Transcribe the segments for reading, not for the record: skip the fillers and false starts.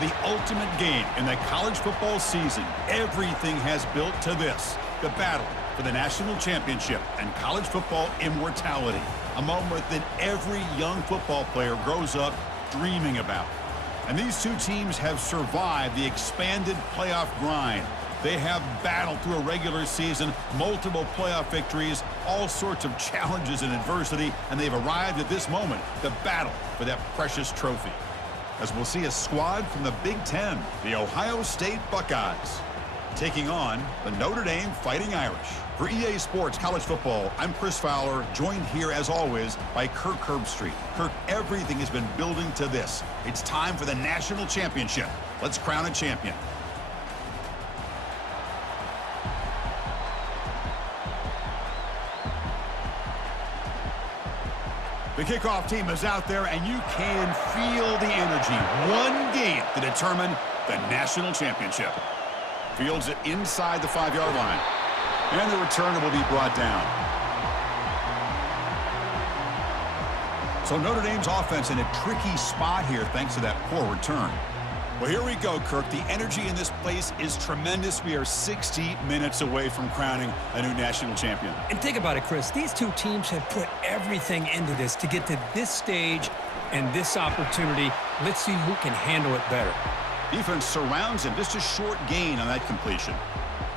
The ultimate game in the college football season. Everything has built to this. The battle for the national championship and college football immortality. A moment that every young football player grows up dreaming about. And these two teams have survived the expanded playoff grind. They have battled through a regular season, multiple playoff victories, all sorts of challenges and adversity, and they've arrived at this moment, the battle for that precious trophy. As we'll see a squad from the Big Ten, the Ohio State Buckeyes, taking on the Notre Dame Fighting Irish. For EA Sports College Football, I'm Chris Fowler, joined here as always by Kirk Herbstreit. Kirk, everything has been building to this. It's time for the national championship. Let's crown a champion. The kickoff team is out there, and you can feel the energy. One game to determine the national championship. Fields it inside the 5-yard line. And the returner will be brought down. So Notre Dame's offense in a tricky spot here thanks to that poor return. Well, here we go, Kirk. The energy in this place is tremendous. We are 60 minutes away from crowning a new national champion. And think about it, Chris. These two teams have put everything into this to get to this stage and this opportunity. Let's see who can handle it better. Defense surrounds him. Just a short gain on that completion.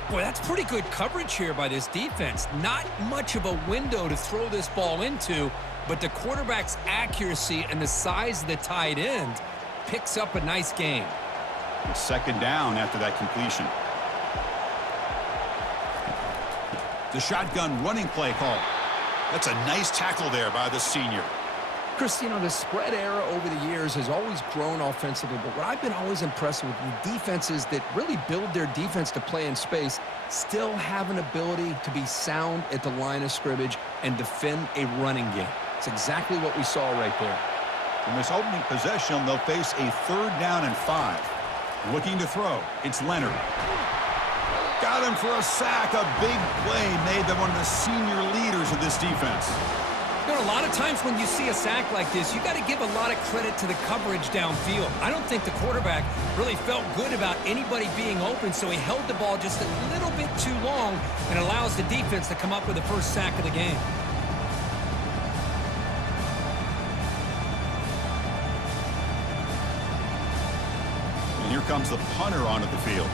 Boy, that's pretty good coverage here by this defense. Not much of a window to throw this ball into, but the quarterback's accuracy and the size of the tight end picks up a nice gain. It's second down after that completion. The shotgun running play call. That's a nice tackle there by the senior. Chris, you know, the spread era over the years has always grown offensively, but what I've been always impressed with defenses that really build their defense to play in space still have an ability to be sound at the line of scrimmage and defend a running game. It's exactly what we saw right there. From this opening possession, they'll face a 3rd down and 5. Looking to throw, it's Leonard. Got him for a sack. A big play made them one of the senior leaders of this defense. There are a lot of times when you see a sack like this, you got to give a lot of credit to the coverage downfield. I don't think the quarterback really felt good about anybody being open, so he held the ball just a little bit too long and allows the defense to come up with the first sack of the game. And here comes the punter onto the field.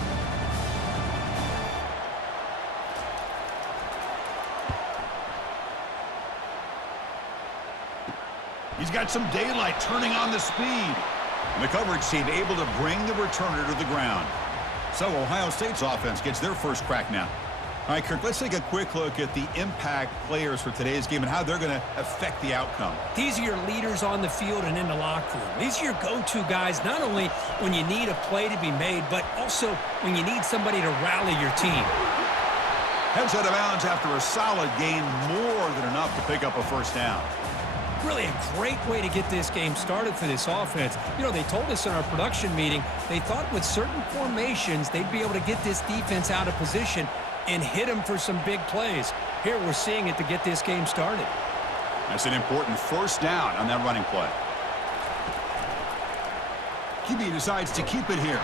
He's got some daylight turning on the speed. And the coverage team able to bring the returner to the ground. So Ohio State's offense gets their first crack now. All right, Kirk, let's take a quick look at the impact players for today's game and how they're going to affect the outcome. These are your leaders on the field and in the locker room. These are your go-to guys, not only when you need a play to be made, but also when you need somebody to rally your team. Heads out of bounds after a solid gain, more than enough to pick up a first down. Really a great way to get this game started for this offense. You know, they told us in our production meeting, they thought with certain formations, they'd be able to get this defense out of position and hit them for some big plays. Here we're seeing it to get this game started. That's an important first down on that running play. QB decides to keep it here.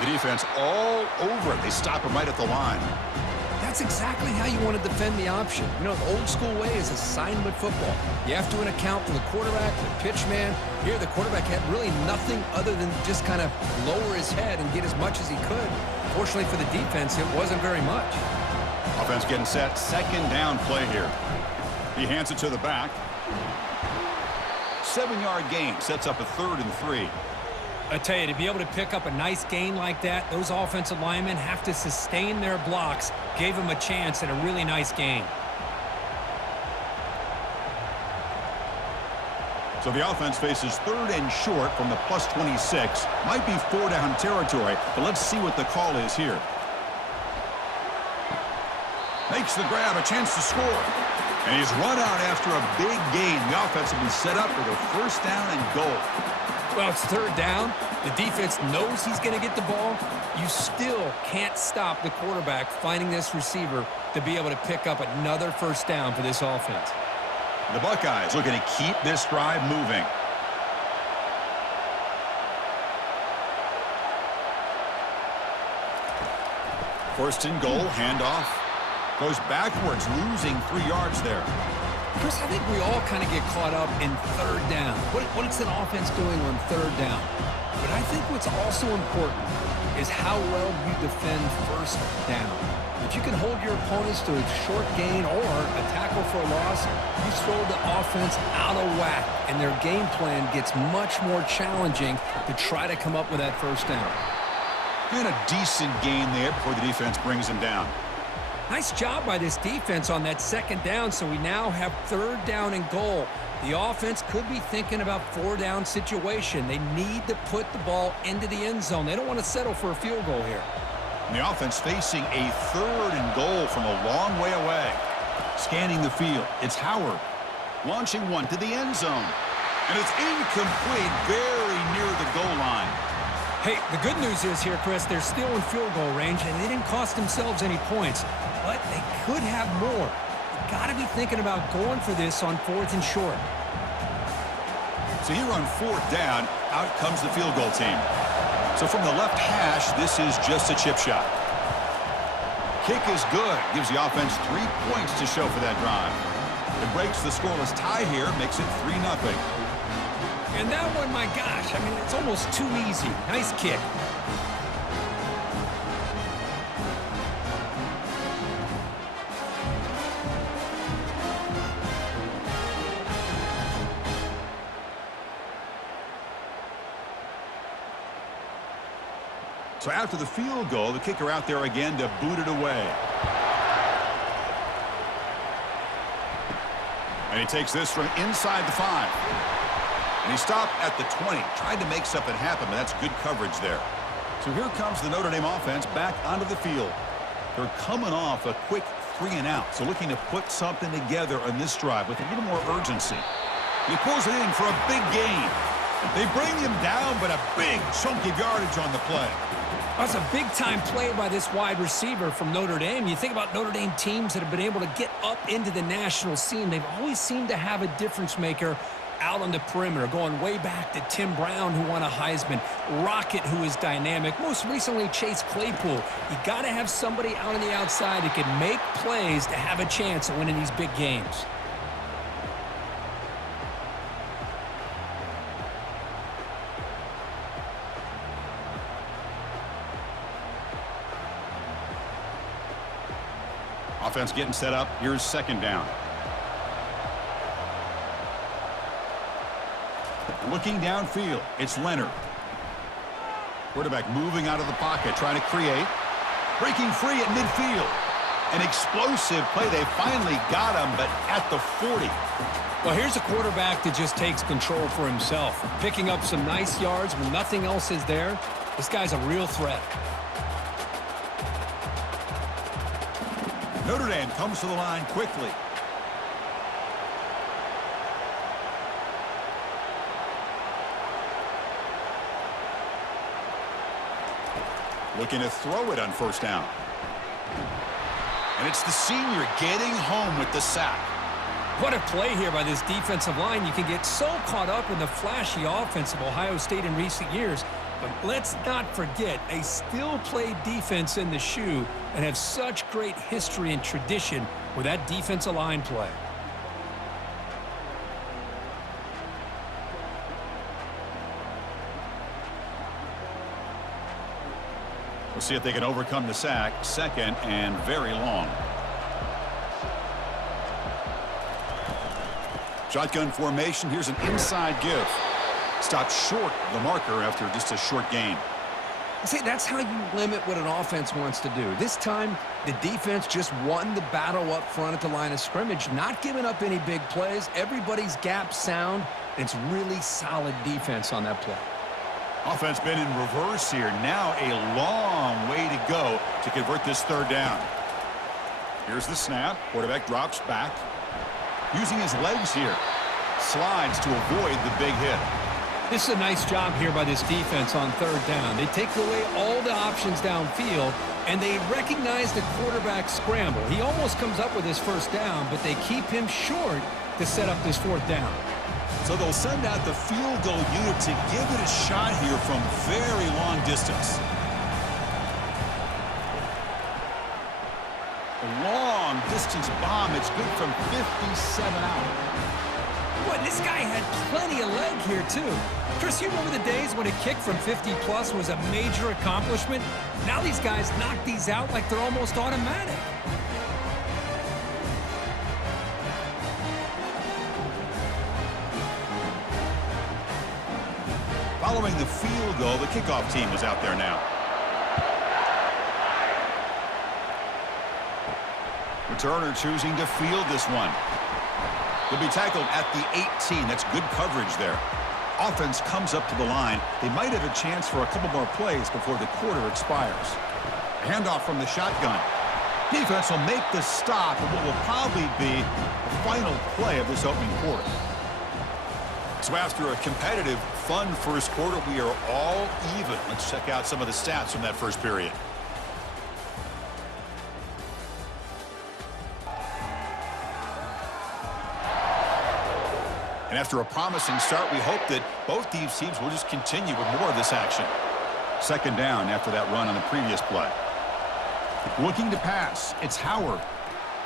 The defense all over it. They stop him right at the line. That's exactly how you want to defend the option. You know, the old school way is assignment football. You have to account for the quarterback, the pitch man. Here, the quarterback had really nothing other than just kind of lower his head and get as much as he could. Fortunately for the defense, it wasn't very much. Offense getting set. Second down play here. He hands it to the back. 7-yard gain sets up a 3rd and 3. I tell you, to be able to pick up a nice gain like that, those offensive linemen have to sustain their blocks. Gave them a chance at a really nice gain. So the offense faces 3rd and short from the +26. Might be 4-down territory, but let's see what the call is here. Makes the grab, a chance to score. And he's run out after a big gain. The offense will be set up with a first down and goal. Well, it's 3rd down. The defense knows he's going to get the ball. You still can't stop the quarterback finding this receiver to be able to pick up another first down for this offense. The Buckeyes looking to keep this drive moving. First and goal, handoff. Goes backwards, losing 3 yards there. Chris, I think we all kind of get caught up in third down. What's an offense doing on third down? But I think what's also important is how well you defend first down. If you can hold your opponents to a short gain or a tackle for a loss, you throw the offense out of whack, and their game plan gets much more challenging to try to come up with that first down. And a decent gain there before the defense brings him down. Nice job by this defense on that second down, so we now have third down and goal. The offense could be thinking about 4-down situation. They need to put the ball into the end zone. They don't want to settle for a field goal here. And the offense facing a third and goal from a long way away. Scanning the field, it's Howard. Launching one to the end zone. And it's incomplete, very near the goal line. Hey, the good news is here, Chris, they're still in field goal range, and they didn't cost themselves any points. But they could have more. You got to be thinking about going for this on 4th and short. So here on 4th down, out comes the field goal team. So from the left hash, this is just a chip shot. Kick is good. Gives the offense 3 points to show for that drive. It breaks the scoreless tie here, makes it 3-0. And that one, my gosh, I mean, it's almost too easy. Nice kick. So after the field goal, the kicker out there again to boot it away. And he takes this from inside the 5. And he stopped at the 20. Tried to make something happen, but that's good coverage there. So here comes the Notre Dame offense back onto the field. They're coming off a quick 3-and-out, so looking to put something together on this drive with a little more urgency. He pulls it in for a big gain. They bring him down, but a big chunk of yardage on the play. That's a big-time play by this wide receiver from Notre Dame. You think about Notre Dame teams that have been able to get up into the national scene. They've always seemed to have a difference maker out on the perimeter, going way back to Tim Brown, who won a Heisman, Rocket, who is dynamic, most recently Chase Claypool. You got to have somebody out on the outside that can make plays to have a chance at winning these big games. Offense getting set up. Here's 2nd down. Looking downfield, it's Leonard. Quarterback moving out of the pocket, trying to create. Breaking free at midfield. An explosive play. They finally got him, but at the 40. Well, here's a quarterback that just takes control for himself. Picking up some nice yards when nothing else is there. This guy's a real threat. Notre Dame comes to the line quickly. Looking to throw it on 1st down. And it's the senior getting home with the sack. What a play here by this defensive line. You can get so caught up in the flashy offense of Ohio State in recent years. But let's not forget, they still play defense in the shoe and have such great history and tradition with that defensive line play. We'll see if they can overcome the sack. 2nd and very long. Shotgun formation. Here's an inside give. Stopped short of the marker after just a short gain. See, that's how you limit what an offense wants to do. This time, the defense just won the battle up front at the line of scrimmage, not giving up any big plays. Everybody's gap sound. It's really solid defense on that play. Offense been in reverse here. Now a long way to go to convert this 3rd down. Here's the snap. Quarterback drops back. Using his legs here. Slides to avoid the big hit. This is a nice job here by this defense on 3rd down. They take away all the options downfield, and they recognize the quarterback scramble. He almost comes up with his 1st down, but they keep him short to set up this 4th down. So they'll send out the field goal unit to give it a shot here from very long distance. A long-distance bomb. It's good from 57 out. Boy, this guy had plenty of leg here, too. Chris, you remember the days when a kick from 50-plus was a major accomplishment? Now these guys knock these out like they're almost automatic. Following the field goal, the kickoff team is out there now. Returner choosing to field this one. He'll be tackled at the 18. That's good coverage there. Offense comes up to the line. They might have a chance for a couple more plays before the quarter expires. A handoff from the shotgun. Defense will make the stop in what will probably be the final play of this opening quarter. So after a competitive, fun first quarter, we are all even. Let's check out some of the stats from that first period. And after a promising start, we hope that both these teams will just continue with more of this action. Second down after that run on the previous play. Looking to pass, it's Howard.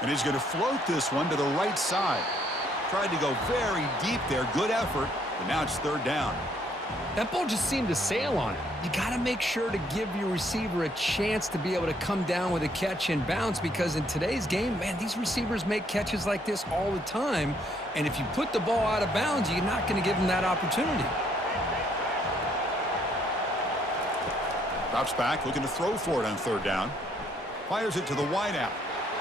And he's going to float this one to the right side. Tried to go very deep there. Good effort, but now it's third down. That ball just seemed to sail on it. You got to make sure to give your receiver a chance to be able to come down with a catch and bounce, because in today's game, man, these receivers make catches like this all the time. And if you put the ball out of bounds, you're not going to give them that opportunity. Drops back, looking to throw for it on third down. Fires it to the wideout.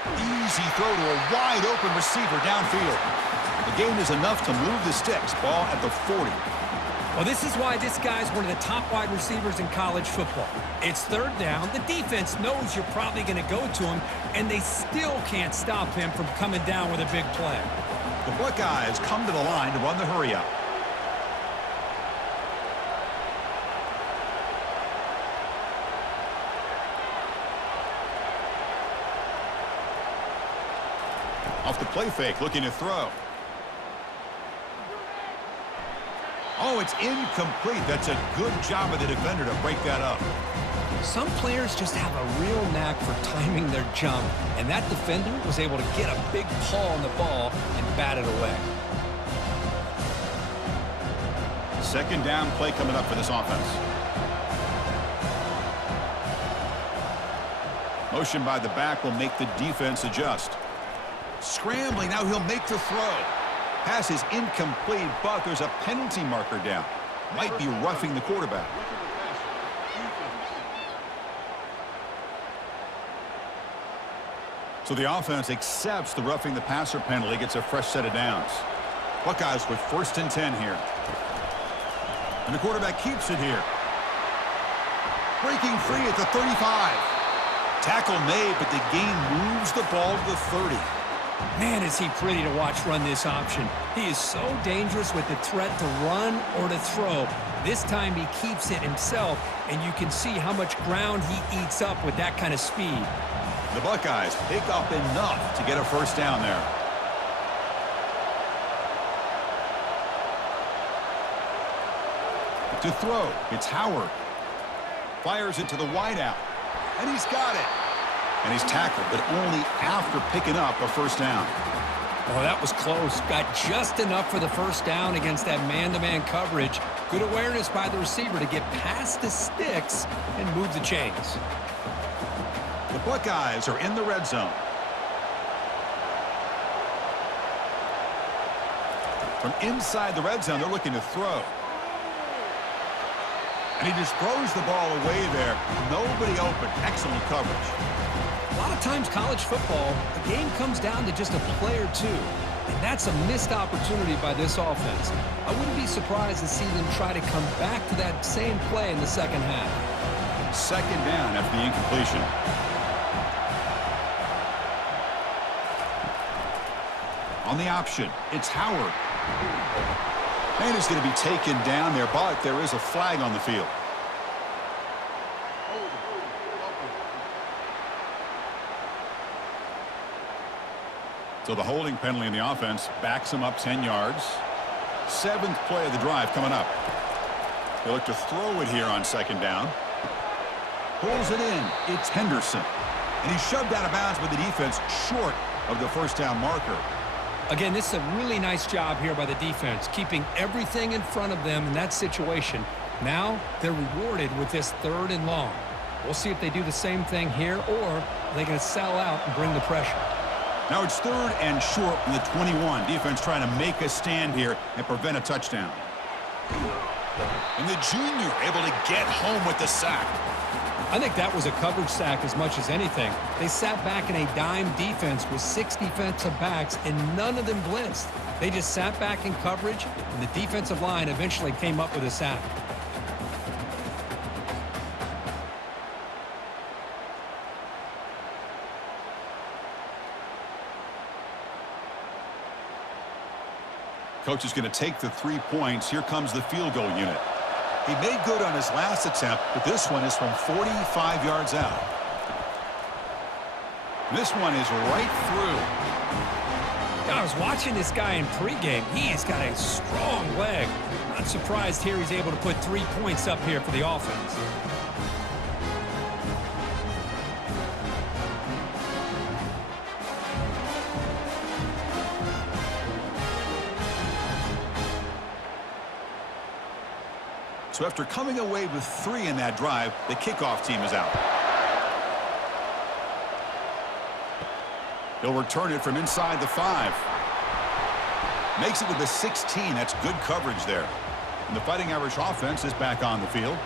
Easy throw to a wide-open receiver downfield. The gain is enough to move the sticks. Ball at the 40. Well, this is why this guy's one of the top wide receivers in college football. It's third down. The defense knows you're probably going to go to him, and they still can't stop him from coming down with a big play. The Buckeyes come to the line to run the hurry-up. Off the play fake, looking to throw. Oh, it's incomplete. That's a good job of the defender to break that up. Some players just have a real knack for timing their jump, and that defender was able to get a big paw on the ball and bat it away. Second down play coming up for this offense. Motion by the back will make the defense adjust. Scrambling, now he'll make the throw. Pass is incomplete, but there's a penalty marker down. Might be roughing the quarterback. So the offense accepts the roughing the passer penalty, gets a fresh set of downs. Buckeyes with 1st and 10 here. And the quarterback keeps it here. Breaking free at the 35. Tackle made, but the gain moves the ball to the 30. Man, is he pretty to watch run this option. He is so dangerous with the threat to run or to throw. This time he keeps it himself, and you can see how much ground he eats up with that kind of speed. The Buckeyes pick up enough to get a first down there. To throw, it's Howard. Fires it to the wideout, and he's got it. And he's tackled, but only after picking up a first down. Oh, that was close. Got just enough for the first down against that man-to-man coverage. Good awareness by the receiver to get past the sticks and move the chains. The Buckeyes are in the red zone. From inside the red zone, they're looking to throw. And he just throws the ball away there. Nobody open. Excellent coverage. A lot of times college football, the game comes down to just a play or two. And that's a missed opportunity by this offense. I wouldn't be surprised to see them try to come back to that same play in the second half. Second down after the incompletion. On the option, it's Howard. And he's going to be taken down there, but there is a flag on the field. So the holding penalty in the offense backs him up 10 yards. 7th play of the drive coming up. They look to throw it here on second down. Pulls it in. It's Henderson. And he's shoved out of bounds by the defense short of the first down marker. Again, this is a really nice job here by the defense, keeping everything in front of them in that situation. Now they're rewarded with this 3rd and long. We'll see if they do the same thing here, or are they going to sell out and bring the pressure. Now it's 3rd and short from the 21. Defense trying to make a stand here and prevent a touchdown. And the junior able to get home with the sack. I think that was a coverage sack as much as anything. They sat back in a dime defense with 6 defensive backs, and none of them blitzed. They just sat back in coverage, and the defensive line eventually came up with a sack. Coach is going to take the 3 points. Here comes the field goal unit. He made good on his last attempt, but this one is from 45 yards out. This one is right through. I was watching this guy in pregame. He has got a strong leg. Not surprised here he's able to put 3 points up here for the offense. So after coming away with 3 in that drive, the kickoff team is out. He'll return it from inside the 5. Makes it with the 16. That's good coverage there. And the Fighting Irish offense is back on the field.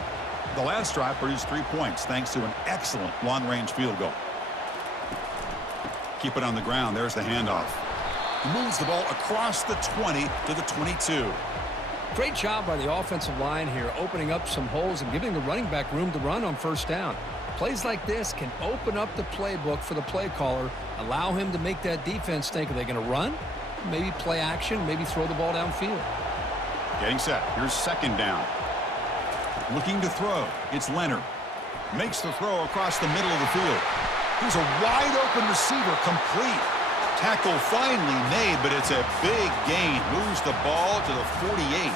The last drive produced 3 points thanks to an excellent long-range field goal. Keep it on the ground. There's the handoff. He moves the ball across the 20 to the 22. Great job by the offensive line here, opening up some holes and giving the running back room to run on first down. Plays like this can open up the playbook for the play caller, allow him to make that defense think, are they going to run? Maybe play action, maybe throw the ball downfield. Getting set. Here's 2nd down. Looking to throw. It's Leonard. Makes the throw across the middle of the field. Here's a wide open receiver, complete. Tackle finally made, but it's a big gain. Moves the ball to the 48.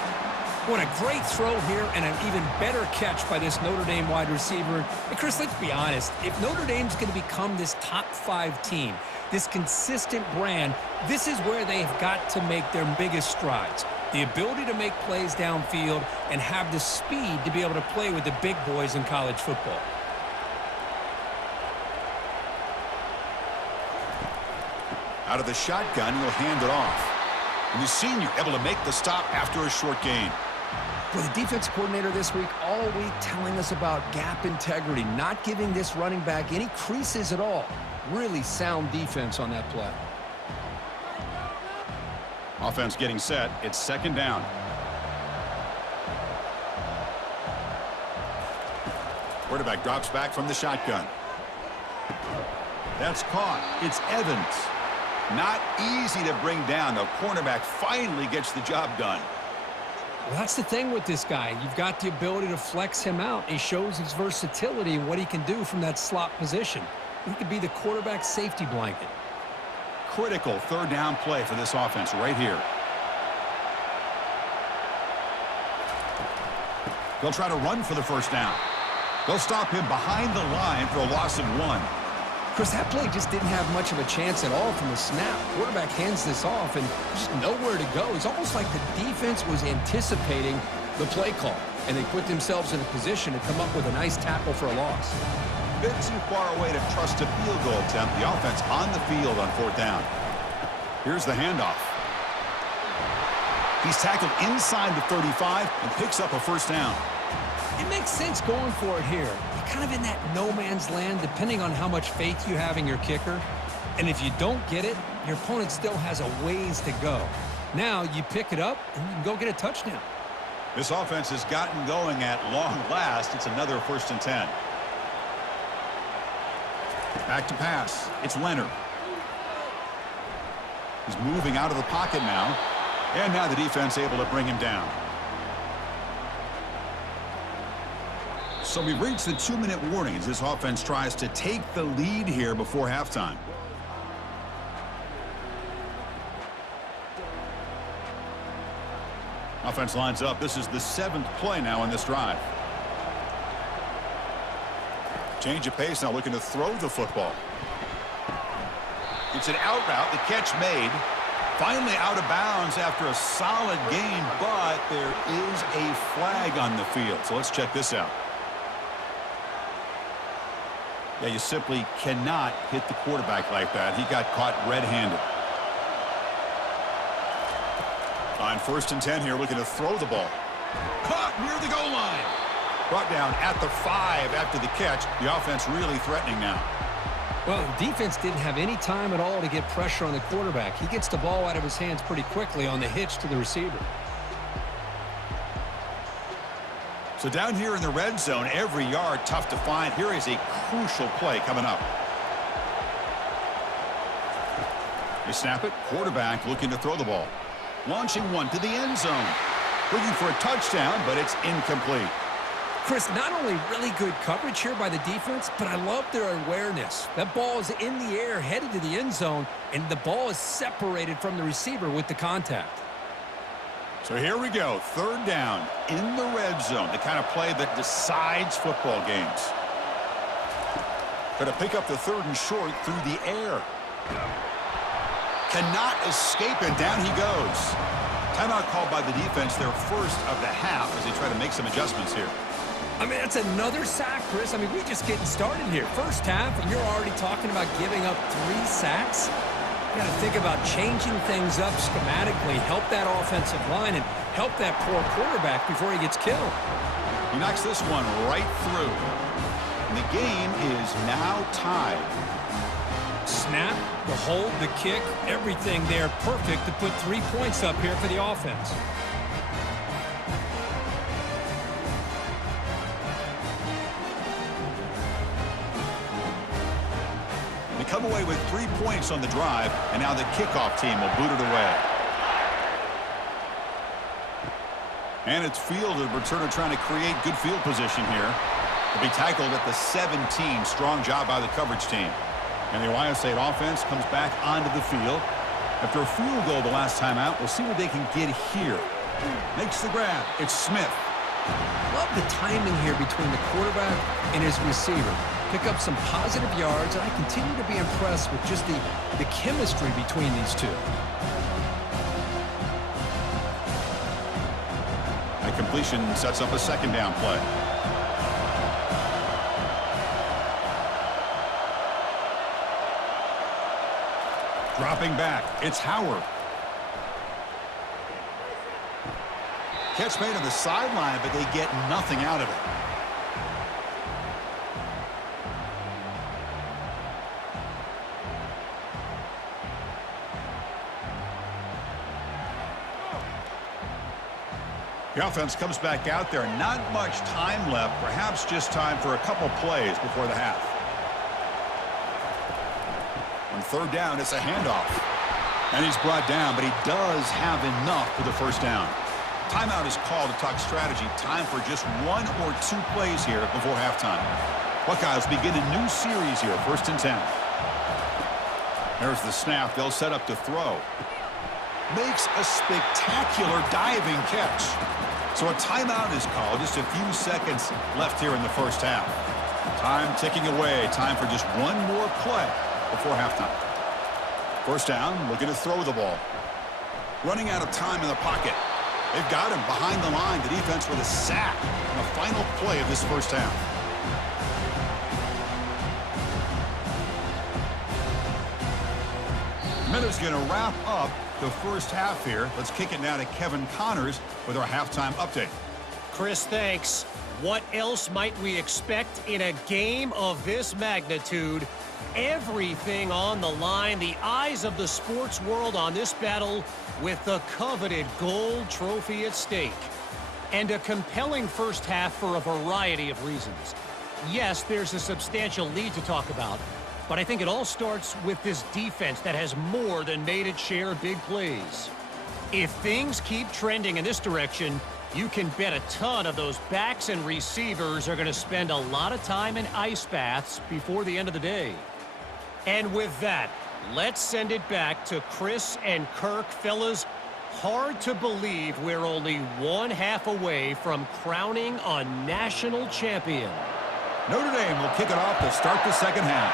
What a great throw here and an even better catch by this Notre Dame wide receiver. And Chris, let's be honest. If Notre Dame's going to become this top 5 team, this consistent brand, this is where they have got to make their biggest strides. The ability to make plays downfield and have the speed to be able to play with the big boys in college football. Out of the shotgun, he'll hand it off. And the senior able to make the stop after a short gain. Well, the defense coordinator this week, all week telling us about gap integrity, not giving this running back any creases at all. Really sound defense on that play. Offense getting set. It's 2nd down. Quarterback drops back from the shotgun. That's caught. It's Evans. Not easy to bring down. The cornerback finally gets the job done. Well, that's the thing with this guy. You've got the ability to flex him out. He shows his versatility and what he can do from that slot position. He could be the quarterback's safety blanket. Critical 3rd down play for this offense right here. They'll try to run for the 1st down. They'll stop him behind the line for a loss of 1. Chris, that play just didn't have much of a chance at all from the snap. Quarterback hands this off and just nowhere to go. It's almost like the defense was anticipating the play call, and they put themselves in a position to come up with a nice tackle for a loss. Bit too far away to trust a field goal attempt. The offense on the field on 4th down. Here's the handoff. He's tackled inside the 35 and picks up a 1st down. It makes sense going for it here. You're kind of in that no man's land depending on how much faith you have in your kicker. And if you don't get it, your opponent still has a ways to go. Now you pick it up and you can go get a touchdown. This offense has gotten going at long last. It's another 1st and 10. Back to pass. It's Leonard. He's moving out of the pocket now. And now the defense able to bring him down. So we've reached the 2-minute warning as this offense tries to take the lead here before halftime. Offense lines up. This is the 7th play now in this drive. Change of pace now, looking to throw the football. It's an out route. The catch made. Finally out of bounds after a solid gain, but there is a flag on the field. So let's check this out. Yeah, you simply cannot hit the quarterback like that. He got caught red-handed. On 1st and 10 here, looking to throw the ball. Caught near the goal line. Brought down at the 5 after the catch. The offense really threatening now. Well, the defense didn't have any time at all to get pressure on the quarterback. He gets the ball out of his hands pretty quickly on the hitch to the receiver. So down here in the red zone, every yard tough to find. Here is a crucial play coming up. They snap it. Quarterback looking to throw the ball. Launching one to the end zone. Looking for a touchdown, but it's incomplete. Chris, not only really good coverage here by the defense, but I love their awareness. That ball is in the air, headed to the end zone, and the ball is separated from the receiver with the contact. So here we go. 3rd down in the red zone. The kind of play that decides football games. Going to pick up the 3rd and short through the air. Cannot escape, and down he goes. Timeout called by the defense, their first of the half, as they try to make some adjustments here. I mean, that's another sack, Chris. I mean, we're just getting started here. First half, and you're already talking about giving up 3 sacks. You got to think about changing things up schematically, help that offensive line, and help that poor quarterback before he gets killed. He knocks this one right through. And the game is now tied. Snap, the hold, the kick, everything there perfect to put 3 points up here for the offense. They come away with 3 points on the drive, and now the kickoff team will boot it away. And it's fielded. Returner trying to create good field position here. To be tackled at the 17. Strong job by the coverage team. And the Ohio State offense comes back onto the field. After a field goal the last time out, we'll see what they can get here. Makes the grab. It's Smith. Love the timing here between the quarterback and his receiver. Pick up some positive yards, and I continue to be impressed with just the chemistry between these two. A completion sets up a 2nd down play. Dropping back, it's Howard. Catch made on the sideline, but they get nothing out of it. The offense comes back out there. Not much time left. Perhaps just time for a couple plays before the half. On 3rd down, it's a handoff. And he's brought down, but he does have enough for the 1st down. Timeout is called to talk strategy. Time for just 1 or 2 plays here before halftime. Buckeyes begin a new series here. 1st and 10. There's the snap. They'll set up to throw. Makes a spectacular diving catch. So a timeout is called. Just a few seconds left here in the 1st half. Time ticking away. Time for just 1 more play before halftime. 1st down, looking to throw the ball. Running out of time in the pocket. They've got him behind the line. The defense with a sack on the final play of this 1st half. Minute's going to wrap up the 1st half here. Let's kick it now to Kevin Connors with our halftime update. Chris, thanks. What else might we expect in a game of this magnitude? Everything on the line, the eyes of the sports world on this battle with the coveted gold trophy at stake. And a compelling 1st half for a variety of reasons. Yes, there's a substantial lead to talk about, but I think it all starts with this defense that has more than made its share of big plays. If things keep trending in this direction, you can bet a ton of those backs and receivers are going to spend a lot of time in ice baths before the end of the day. And with that, let's send it back to Chris and Kirk. Fellas, hard to believe we're only 1 half away from crowning a national champion. Notre Dame will kick it off to start the second half.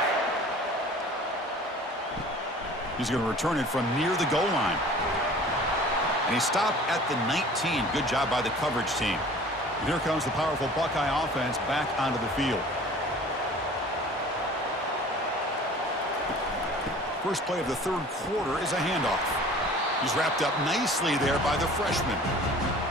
He's going to return it from near the goal line. And he stopped at the 19. Good job by the coverage team. And here comes the powerful Buckeye offense back onto the field. First play of the third quarter is a handoff. He's wrapped up nicely there by the freshman.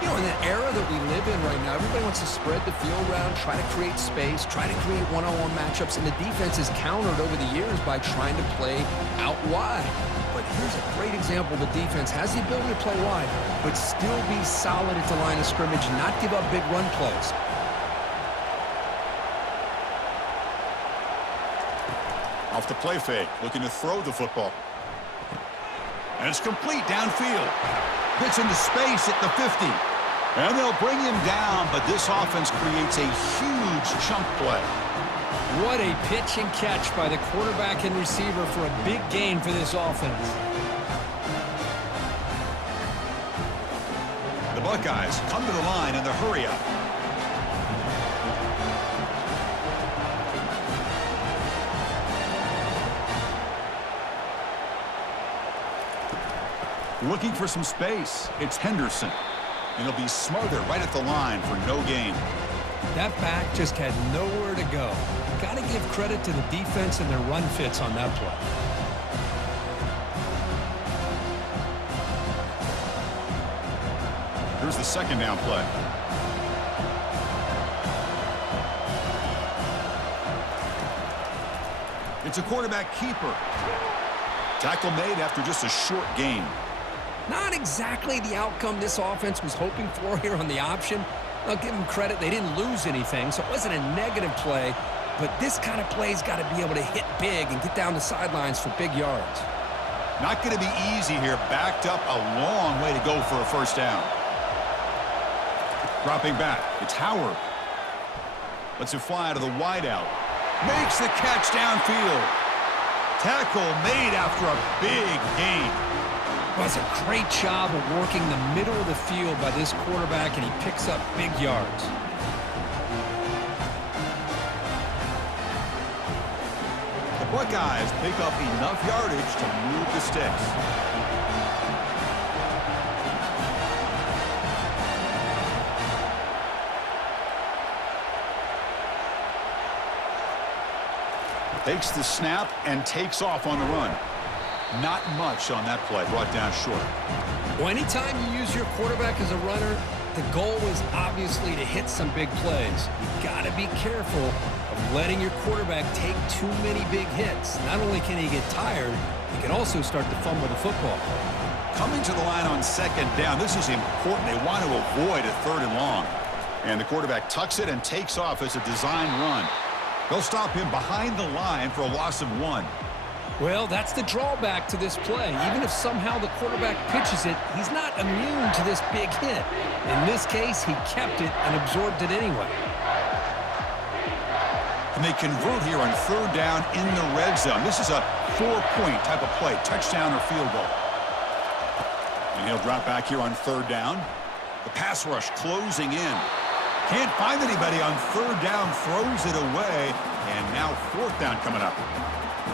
You know, in the era that we live in right now, everybody wants to spread the field around, try to create space, try to create one-on-one matchups, and the defense is countered over the years by trying to play out wide. But here's a great example. The defense has the ability to play wide, but still be solid at the line of scrimmage and not give up big run plays. Off the play fake, looking to throw the football. And it's complete downfield. Gets into space at the 50. And they'll bring him down, but this offense creates a huge chunk play. What a pitch and catch by the quarterback and receiver for a big gain for this offense. The Buckeyes come to the line in the hurry-up. Looking for some space. It's Henderson. And he'll be smothered right at the line for no gain. That back just had nowhere to go. Got to give credit to the defense and their run fits on that play. Here's the second down play. It's a quarterback keeper. Tackle made after just a short gain. Not exactly the outcome this offense was hoping for here on the option. I'll give them credit. They didn't lose anything, so it wasn't a negative play. But this kind of play's got to be able to hit big and get down the sidelines for big yards. Not going to be easy here. Backed up a long way to go for a first down. Dropping back. It's Howard. Lets it fly to the wideout. Makes the catch downfield. Tackle made after a big gain. Well, it's a great job of working the middle of the field by this quarterback, and he picks up big yards. The Buckeyes pick up enough yardage to move the sticks. Takes the snap and takes off on the run. Not much on that play, brought down short. Well, anytime you use your quarterback as a runner, the goal is obviously to hit some big plays. You got to be careful of letting your quarterback take too many big hits. Not only can he get tired, he can also start to fumble the football. Coming to the line on second down, this is important. They want to avoid a third and long. And the quarterback tucks it and takes off as a design run. They'll stop him behind the line for a loss of 1. Well, that's the drawback to this play. Even if somehow the quarterback pitches it, he's not immune to this big hit. In this case, he kept it and absorbed it anyway. And they convert here on third down in the red zone. This is a 4-point type of play, touchdown or field goal. And he'll drop back here on third down. The pass rush closing in. Can't find anybody on third down, throws it away, and now fourth down coming up.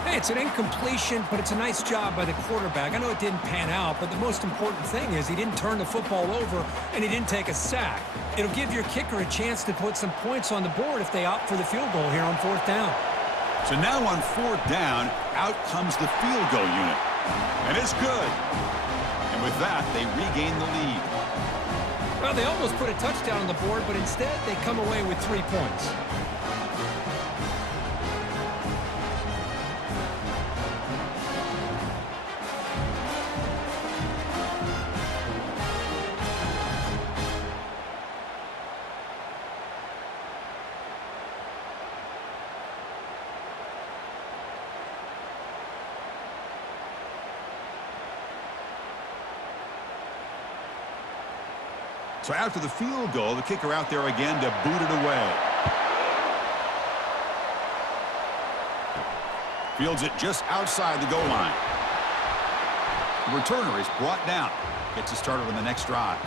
Hey, it's an incompletion, but it's a nice job by the quarterback. I know it didn't pan out, but the most important thing is he didn't turn the football over and he didn't take a sack. It'll give your kicker a chance to put some points on the board if they opt for the field goal here on fourth down. So now on fourth down, out comes the field goal unit. And it's good. And with that, they regain the lead. Well, they almost put a touchdown on the board, but instead they come away with 3 points. So after the field goal, the kicker out there again to boot it away. Fields it just outside the goal line. The returner is brought down. Gets it started on the next drive.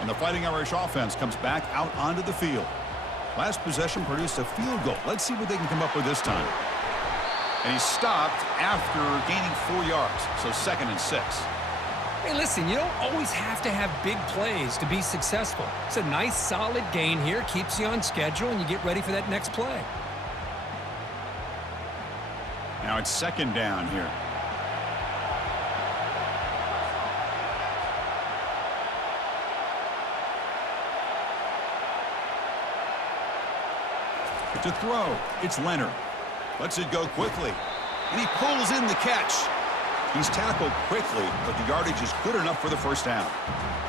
And the Fighting Irish offense comes back out onto the field. Last possession produced a field goal. Let's see what they can come up with this time. And he stopped after gaining 4 yards, so 2nd and 6. Hey, listen, you don't always have to have big plays to be successful. It's a nice, solid gain here, keeps you on schedule, and you get ready for that next play. Now it's 2nd down here. To throw, it's Leonard. Lets it go quickly, and he pulls in the catch. He's tackled quickly, but the yardage is good enough for the first down.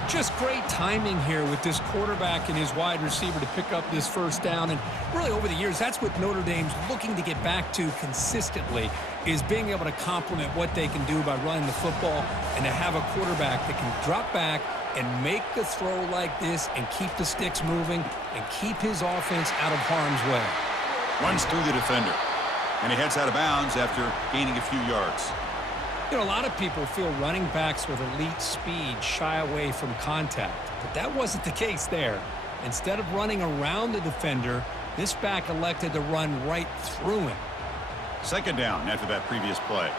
Just great timing here with this quarterback and his wide receiver to pick up this first down. And really over the years, that's what Notre Dame's looking to get back to consistently, is being able to complement what they can do by running the football and to have a quarterback that can drop back and make the throw like this and keep the sticks moving and keep his offense out of harm's way. Runs through the defender, and he heads out of bounds after gaining a few yards. You know, a lot of people feel running backs with elite speed shy away from contact, but that wasn't the case there. Instead of running around the defender, this back elected to run right through him. 2nd down after that previous play.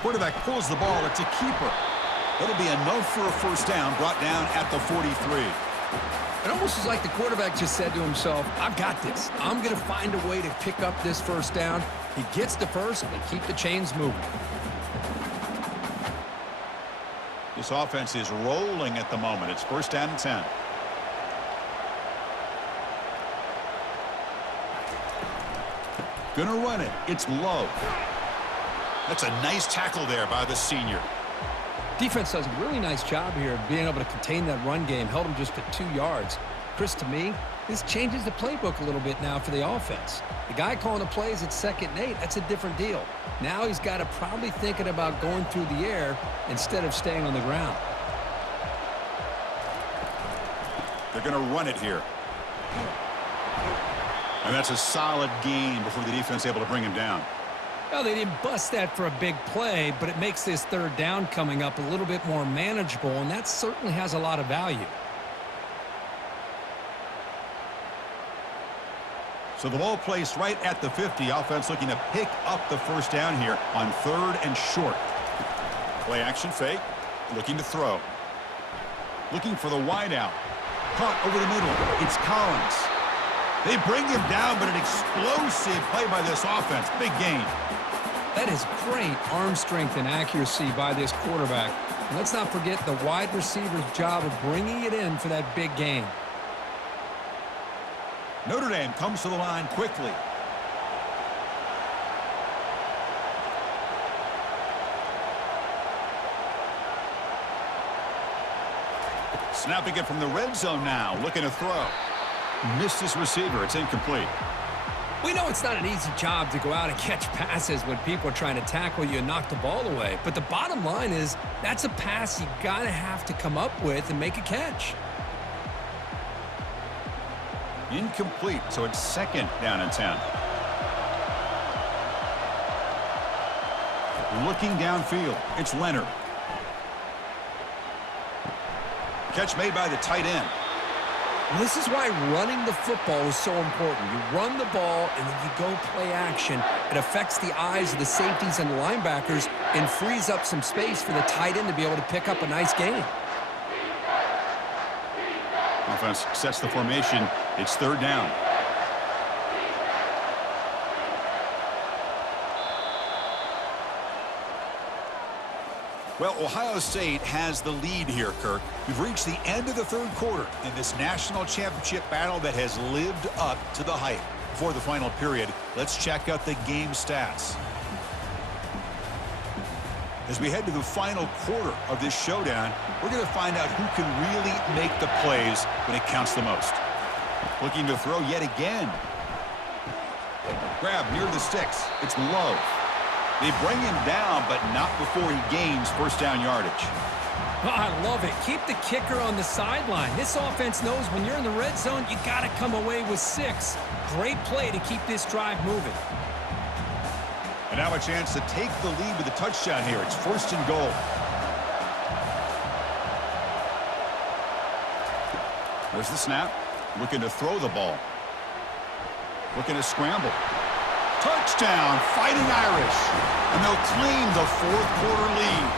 Quarterback pulls the ball. It's a keeper. It'll be enough for a first down, brought down at the 43. It almost is like the quarterback just said to himself, I've got this. I'm going to find a way to pick up this first down. He gets the first and keep the chains moving. This offense is rolling at the moment. It's 1st down and 10. Gonna run it. It's low. That's a nice tackle there by the senior. Defense does a really nice job here of being able to contain that run game. Held him just at 2 yards. Chris, to me, this changes the playbook a little bit now for the offense. The guy calling the plays at 2nd and 8, that's a different deal. Now he's got to probably thinking about going through the air instead of staying on the ground. They're going to run it here. And that's a solid gain before the defense is able to bring him down. Well, they didn't bust that for a big play, but it makes this 3rd down coming up a little bit more manageable, and that certainly has a lot of value. So the ball placed right at the 50. Offense looking to pick up the first down here on 3rd and short. Play action fake. Looking to throw. Looking for the wide out. Caught over the middle. It's Collins. They bring him down, but an explosive play by this offense. Big gain. That is great arm strength and accuracy by this quarterback. And let's not forget the wide receiver's job of bringing it in for that big gain. Notre Dame comes to the line quickly. Snapping it from the red zone now. Looking to throw. Missed his receiver. It's incomplete. We know it's not an easy job to go out and catch passes when people are trying to tackle you and knock the ball away. But the bottom line is that's a pass you got to have to come up with and make a catch. Incomplete, so it's 2nd down and 10. Looking downfield, it's Leonard. Catch made by the tight end. Well, this is why running the football is so important. You run the ball and then you go play action. It affects the eyes of the safeties and the linebackers and frees up some space for the tight end to be able to pick up a nice gain. Offense sets the formation. It's 3rd down. Well, Ohio State has the lead here, Kirk. We've reached the end of the 3rd quarter in this national championship battle that has lived up to the hype. Before the final period, let's check out the game stats. As we head to the final quarter of this showdown, we're going to find out who can really make the plays when it counts the most. Looking to throw yet again. Grab near the sticks. It's low. They bring him down, but not before he gains first down yardage. Oh, I love it. Keep the kicker on the sideline. This offense knows when you're in the red zone, you got to come away with 6. Great play to keep this drive moving. And now a chance to take the lead with a touchdown here. It's 1st and goal. There's the snap. Looking to throw the ball. Looking to scramble. Touchdown, Fighting Irish. And they'll claim the fourth quarter lead.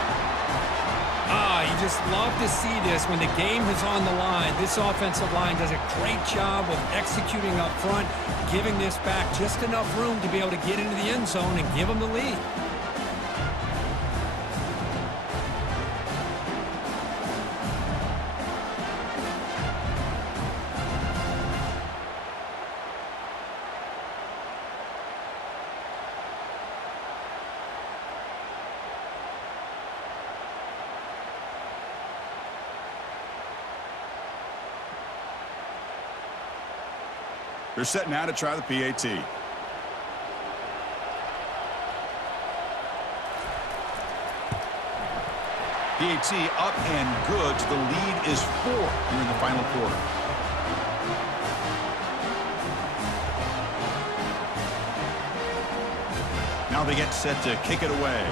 You just love to see this when the game is on the line. This offensive line does a great job of executing up front, giving this back just enough room to be able to get into the end zone and give them the lead. They're set now to try the PAT. PAT up and good. The lead is 4 here in the final quarter. Now they get set to kick it away.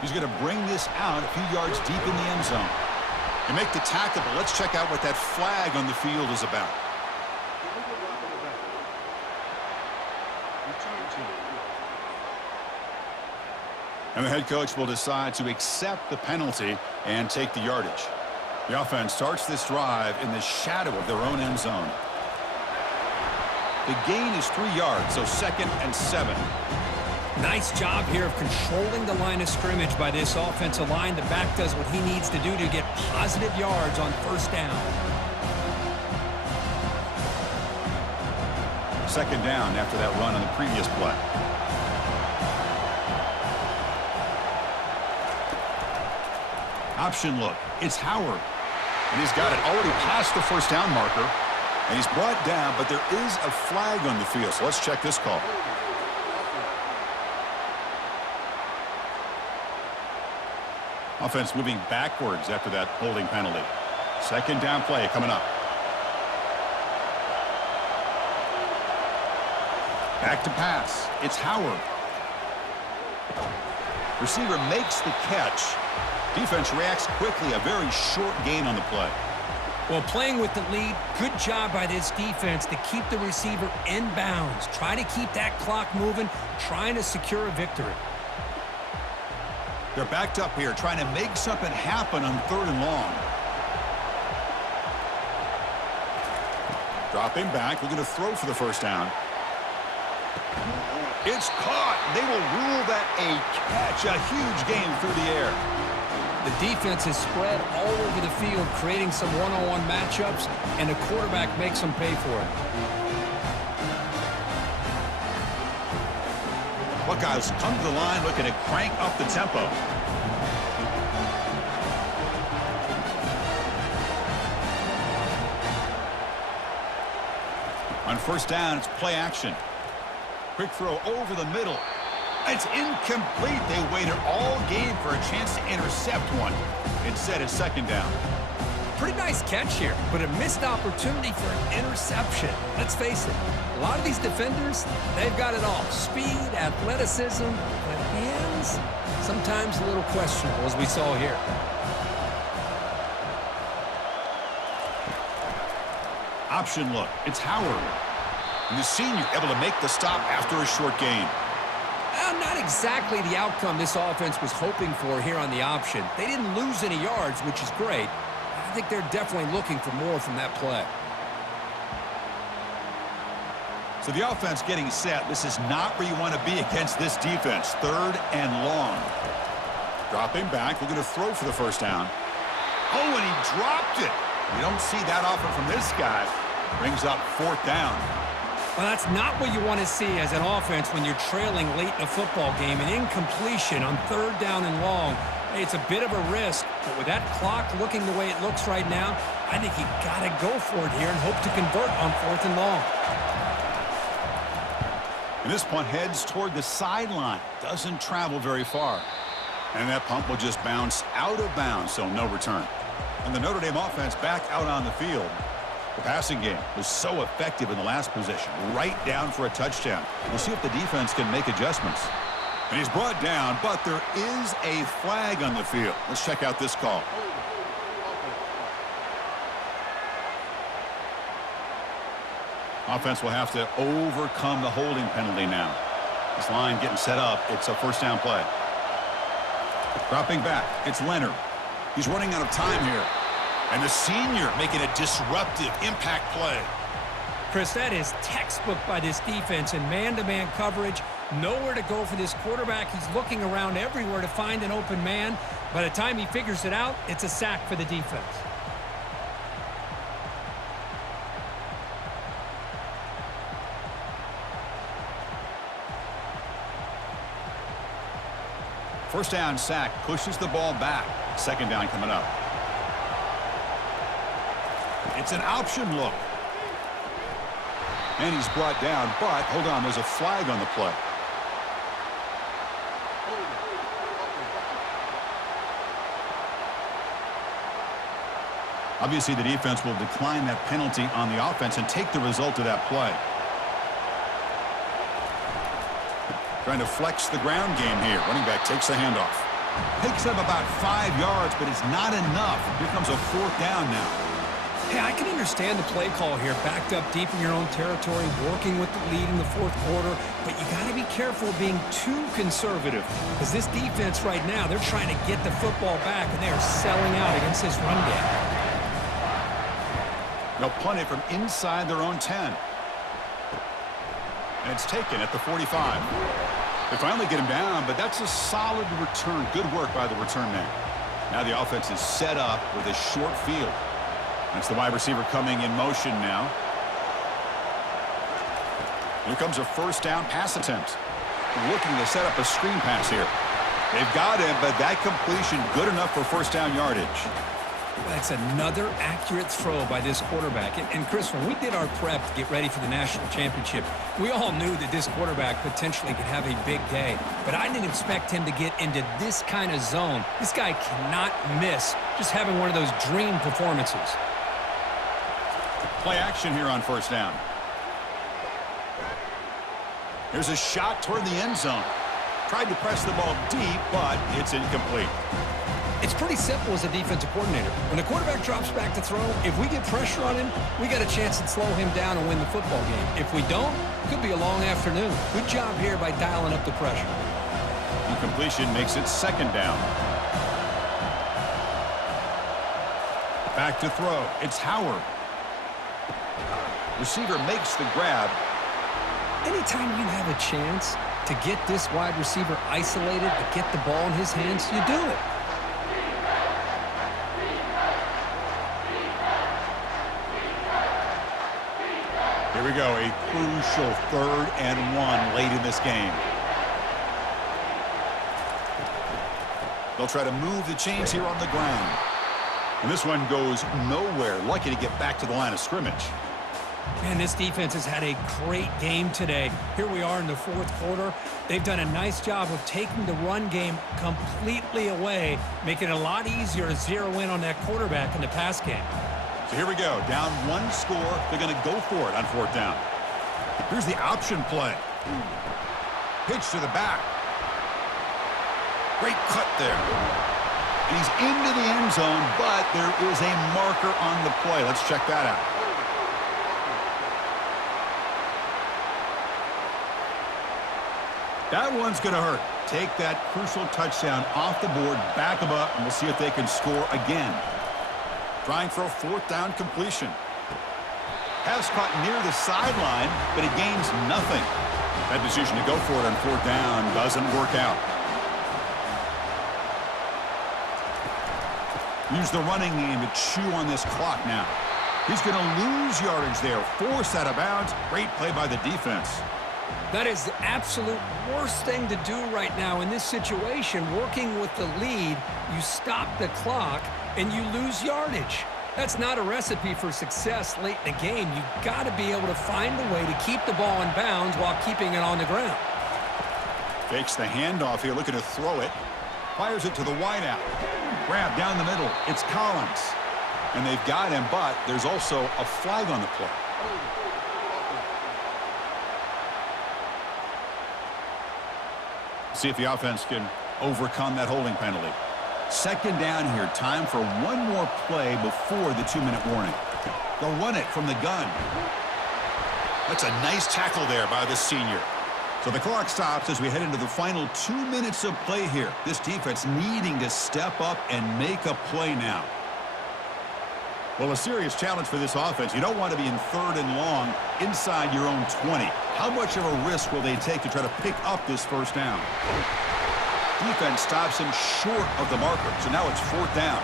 He's going to bring this out a few yards deep in the end zone. They make the tackle, but let's check out what that flag on the field is about. And the head coach will decide to accept the penalty and take the yardage. The offense starts this drive in the shadow of their own end zone. The gain is 3 yards, so 2nd and 7. Nice job here of controlling the line of scrimmage by this offensive line. The back does what he needs to do to get positive yards on first down. 2nd down after that run on the previous play. Option look. It's Howard. And he's got it already past the first down marker. And he's brought down, but there is a flag on the field. So let's check this call. Offense moving backwards after that holding penalty. 2nd down play coming up. Back to pass. It's Howard. Receiver makes the catch. Defense reacts quickly. A very short gain on the play. Well, playing with the lead, good job by this defense to keep the receiver in bounds. Try to keep that clock moving, trying to secure a victory. They're backed up here, trying to make something happen on 3rd and long. Dropping back, looking to throw for the first down. It's caught. They will rule that a catch, a huge gain through the air. The defense is spread all over the field, creating some one-on-one matchups, and the quarterback makes them pay for it. Buckeyes come to the line looking to crank up the tempo. On first down, it's play action. Quick throw over the middle. It's incomplete. They waited all game for a chance to intercept one. Instead, it's 2nd down. Pretty nice catch here, but a missed opportunity for an interception. Let's face it, a lot of these defenders, they've got it all. Speed, athleticism, but hands, sometimes a little questionable, as we saw here. Option look. It's Howard. And the senior able to make the stop after a short gain. Not exactly the outcome this offense was hoping for here on the option. They didn't lose any yards, which is great. I think they're definitely looking for more from that play. So the offense getting set. This is not where you want to be against this defense. 3rd and long. Dropping back, looking to throw for the first down. Oh, and he dropped it. You don't see that often from this guy. Brings up 4th down. Well, that's not what you want to see as an offense when you're trailing late in a football game. An incompletion on 3rd down and long. Hey, it's a bit of a risk, but with that clock looking the way it looks right now, I think you got to go for it here and hope to convert on 4th and long. And this punt heads toward the sideline. Doesn't travel very far. And that punt will just bounce out of bounds, so no return. And the Notre Dame offense back out on the field. The passing game was so effective in the last possession, right down for a touchdown. We'll see if the defense can make adjustments. And he's brought down, but there is a flag on the field. Let's check out this call. Offense will have to overcome the holding penalty now. This line getting set up. It's a first down play. Dropping back. It's Leonard. He's running out of time here. And the senior making a disruptive impact play. Chris, that is textbook by this defense in man-to-man coverage. Nowhere to go for this quarterback. He's looking around everywhere to find an open man. By the time he figures it out, it's a sack for the defense. First down sack pushes the ball back. Second down coming up. It's an option look. And he's brought down, but hold on, there's a flag on the play. Obviously, the defense will decline that penalty on the offense and take the result of that play. Trying to flex the ground game here. Running back takes the handoff. Picks up about 5 yards, but it's not enough. Here comes a fourth down now. Hey, I can understand the play call here, backed up deep in your own territory, working with the lead in the fourth quarter, but you got to be careful of being too conservative, because this defense right now, they're trying to get the football back, and they are selling out against this run game. They'll punt it from inside their own 10. And it's taken at the 45. They finally get him down, but that's a solid return. Good work by the return man. Now the offense is set up with a short field. That's the wide receiver coming in motion now. Here comes a first down pass attempt. Looking to set up a screen pass here. They've got him, but that completion good enough for first down yardage. That's another accurate throw by this quarterback. And Chris, when we did our prep to get ready for the national championship, we all knew that this quarterback potentially could have a big day. But I didn't expect him to get into this kind of zone. This guy cannot miss just having one of those dream performances. Play action here on first down. Here's a shot toward the end zone. Tried to press the ball deep, but it's incomplete. It's pretty simple as a defensive coordinator. When the quarterback drops back to throw, if we get pressure on him, we got a chance to slow him down and win the football game. If we don't, it could be a long afternoon. Good job here by dialing up the pressure. Incompletion makes it second down. Back to throw. It's Howard. Receiver makes the grab. Anytime you have a chance to get this wide receiver isolated, to get the ball in his hands, you do it. Here we go, a crucial 3rd and 1 late in this game. They'll try to move the chains here on the ground. And this one goes nowhere. Lucky to get back to the line of scrimmage. Man, this defense has had a great game today. Here we are in the fourth quarter. They've done a nice job of taking the run game completely away, making it a lot easier to zero in on that quarterback in the pass game. So here we go. Down 1 score. They're going to go for it on fourth down. Here's the option play. Pitch to the back. Great cut there. And he's into the end zone, but there is a marker on the play. Let's check that out. That one's going to hurt. Take that crucial touchdown off the board, back them up, and we'll see if they can score again. Trying for a fourth down completion. Pass caught near the sideline, but it gains nothing. That decision to go for it on fourth down doesn't work out. Use the running game to chew on this clock now. He's going to lose yardage there. Forced out of bounds. Great play by the defense. That is the absolute worst thing to do right now in this situation. Working with the lead, you stop the clock and you lose yardage. That's not a recipe for success late in the game. You've got to be able to find a way to keep the ball in bounds while keeping it on the ground. Fakes the handoff here, looking to throw it. Fires it to the wideout. Grab down the middle. It's Collins. And they've got him, but there's also a flag on the play. See if the offense can overcome that holding penalty. Second down here. Time for one more play before the 2-minute warning. They'll run it from the gun. That's a nice tackle there by the senior. So the clock stops as we head into the final 2 minutes of play here. This defense needing to step up and make a play now. Well, a serious challenge for this offense. You don't want to be in 3rd and long inside your own 20. How much of a risk will they take to try to pick up this first down? Defense stops him short of the marker, so now it's 4th down.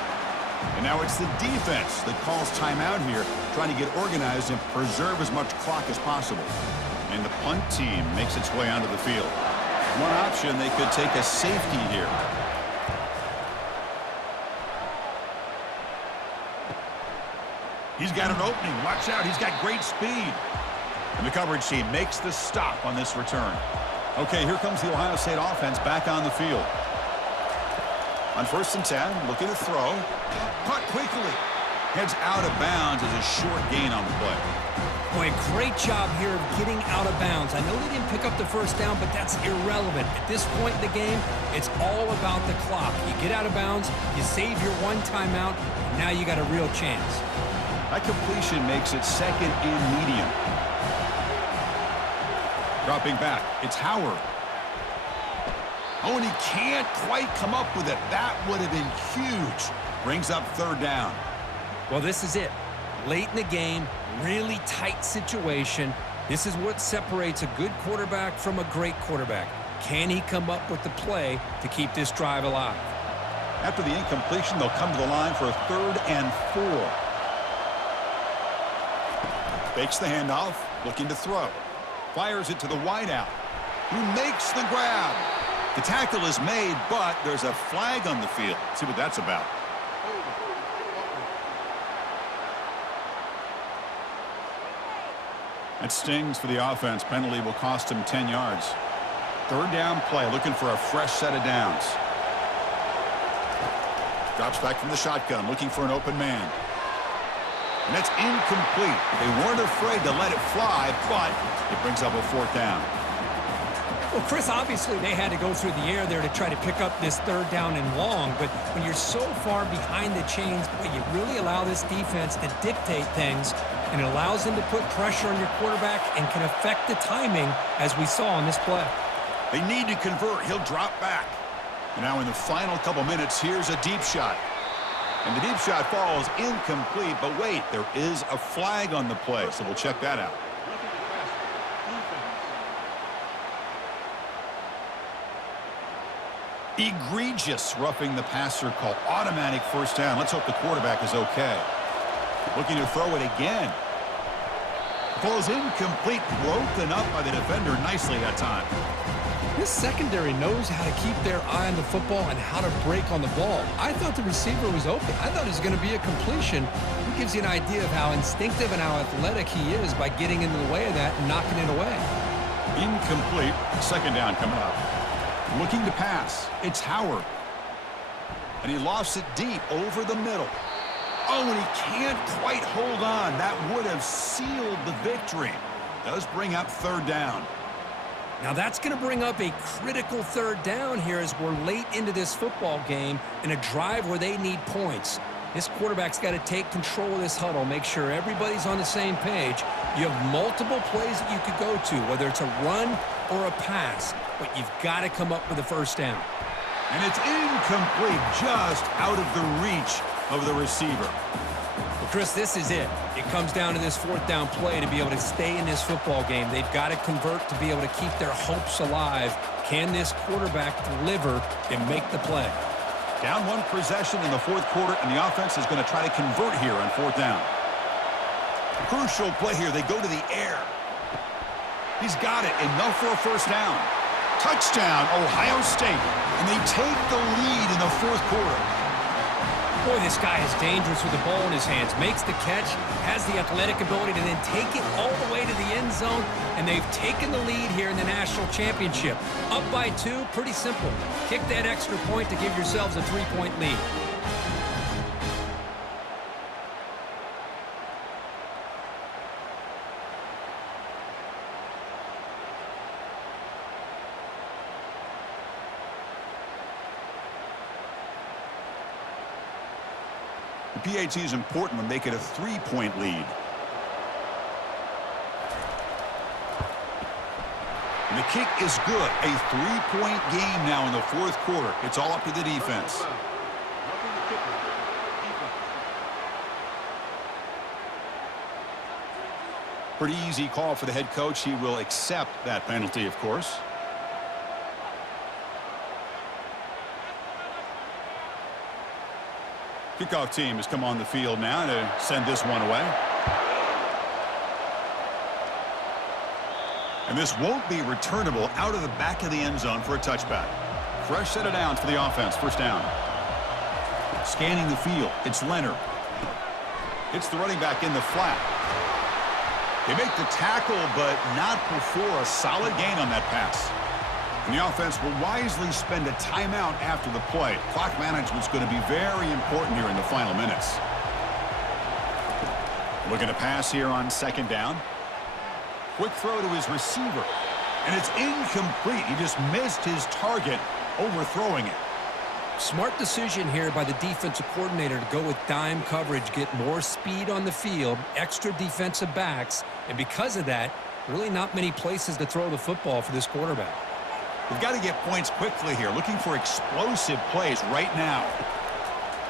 And now it's the defense that calls timeout here, trying to get organized and preserve as much clock as possible. And the punt team makes its way onto the field. One option, they could take a safety here. He's got an opening. Watch out. He's got great speed. And the coverage team makes the stop on this return. Okay, here comes the Ohio State offense back on the field. On 1st and 10, looking to throw. Caught quickly. Heads out of bounds as a short gain on the play. Boy, great job here of getting out of bounds. I know they didn't pick up the first down, but that's irrelevant. At this point in the game, it's all about the clock. You get out of bounds, you save your one timeout, and now you got a real chance. That completion makes it 2nd and medium. Dropping back, it's Howard. Oh, and he can't quite come up with it. That would have been huge. Brings up 3rd down. Well, this is it. Late in the game, really tight situation. This is what separates a good quarterback from a great quarterback. Can he come up with the play to keep this drive alive? After the incompletion, they'll come to the line for a 3rd and 4. Fakes the handoff, looking to throw. Fires it to the wideout, who makes the grab. The tackle is made, but there's a flag on the field. Let's see what that's about. That stings for the offense. Penalty will cost him 10 yards. 3rd down play, looking for a fresh set of downs. Drops back from the shotgun, looking for an open man. And that's incomplete. They weren't afraid to let it fly, but it brings up a 4th down. Well, Chris, obviously they had to go through the air there to try to pick up this 3rd down and long, but when you're so far behind the chains, boy, you really allow this defense to dictate things, and it allows them to put pressure on your quarterback and can affect the timing, as we saw on this play. They need to convert. He'll drop back. And now in the final couple minutes, here's a deep shot. And the deep shot falls incomplete, but wait, there is a flag on the play, so we'll check that out. Egregious roughing the passer call. Automatic 1st down. Let's hope the quarterback is okay. Looking to throw it again. Ball is incomplete, broken up by the defender nicely that time. This secondary knows how to keep their eye on the football and how to break on the ball. I thought the receiver was open. I thought it was going to be a completion. It gives you an idea of how instinctive and how athletic he is by getting into the way of that and knocking it away. Incomplete. 2nd down coming up. Looking to pass. It's Howard. And he lofts it deep over the middle. Oh, and he can't quite hold on. That would have sealed the victory. Does bring up 3rd down. Now that's going to bring up a critical 3rd down here as we're late into this football game in a drive where they need points. This quarterback's got to take control of this huddle, make sure everybody's on the same page. You have multiple plays that you could go to, whether it's a run or a pass, but you've got to come up with a 1st down. And it's incomplete, just out of the reach of the receiver. Well, Chris, this is it. It comes down to this 4th down play to be able to stay in this football game. They've got to convert to be able to keep their hopes alive. Can this quarterback deliver and make the play? Down 1 possession in the 4th quarter, and the offense is going to try to convert here on 4th down. Crucial play here. They go to the air. He's got it. Enough for a 1st down. Touchdown, Ohio State. And they take the lead in the 4th quarter. Boy, this guy is dangerous with the ball in his hands. Makes the catch, has the athletic ability to then take it all the way to the end zone, and they've taken the lead here in the national championship. Up by 2, pretty simple. Kick that extra point to give yourselves a 3-point lead. The PAT is important when making a 3-point lead. And the kick is good. A 3-point game now in the fourth quarter. It's all up to the defense. Pretty easy call for the head coach. He will accept that penalty, of course. Kickoff team has come on the field now to send this one away. And this won't be returnable out of the back of the end zone for a touchback. Fresh set of downs for the offense. First down. Scanning the field. It's Leonard. Hits the running back in the flat. They make the tackle, but not before a solid gain on that pass. And the offense will wisely spend a timeout after the play. Clock management's going to be very important here in the final minutes. Looking to pass here on second down. Quick throw to his receiver. And it's incomplete. He just missed his target, overthrowing it. Smart decision here by the defensive coordinator to go with dime coverage, get more speed on the field, extra defensive backs, and because of that, really not many places to throw the football for this quarterback. We've got to get points quickly here, looking for explosive plays right now.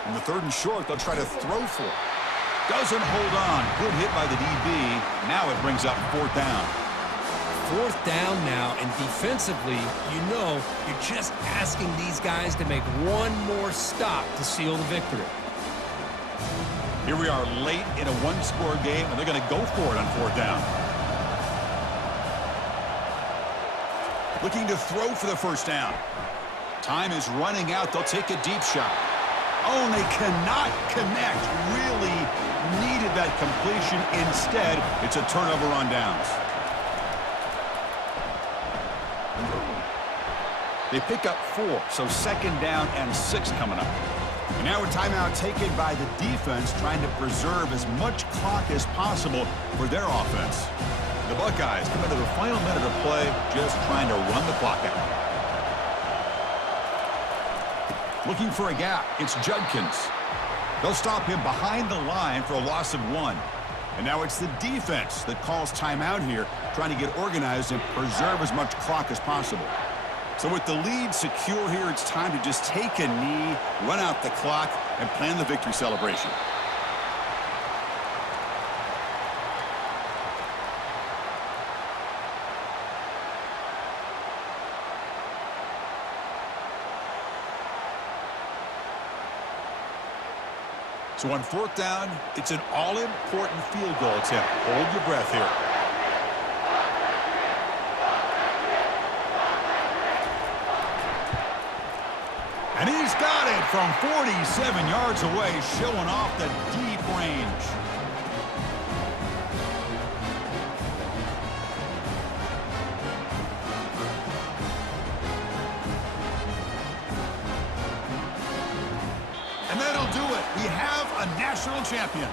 In the third and short, they'll try to throw for it. Doesn't hold on. Good hit by the DB. Now it brings up fourth down. Fourth down now, and defensively, you're just asking these guys to make one more stop to seal the victory. Here we are late in a one-score game, and they're going to go for it on fourth down. Looking to throw for the first down. Time is running out. They'll take a deep shot. Oh, and they cannot connect. Really needed that completion. Instead, it's a turnover on downs. They pick up 4, so second down and 6 coming up. And now a timeout taken by the defense, trying to preserve as much clock as possible for their offense. The Buckeyes come into the final minute of play, just trying to run the clock out. Looking for a gap, it's Judkins. They'll stop him behind the line for a loss of 1. And now it's the defense that calls timeout here, trying to get organized and preserve as much clock as possible. So with the lead secure here, it's time to just take a knee, run out the clock, and plan the victory celebration. So on fourth down, it's an all-important field goal attempt. Hold your breath here. And he's got it from 47 yards away, showing off the deep range. And that'll do it. We have a national champion.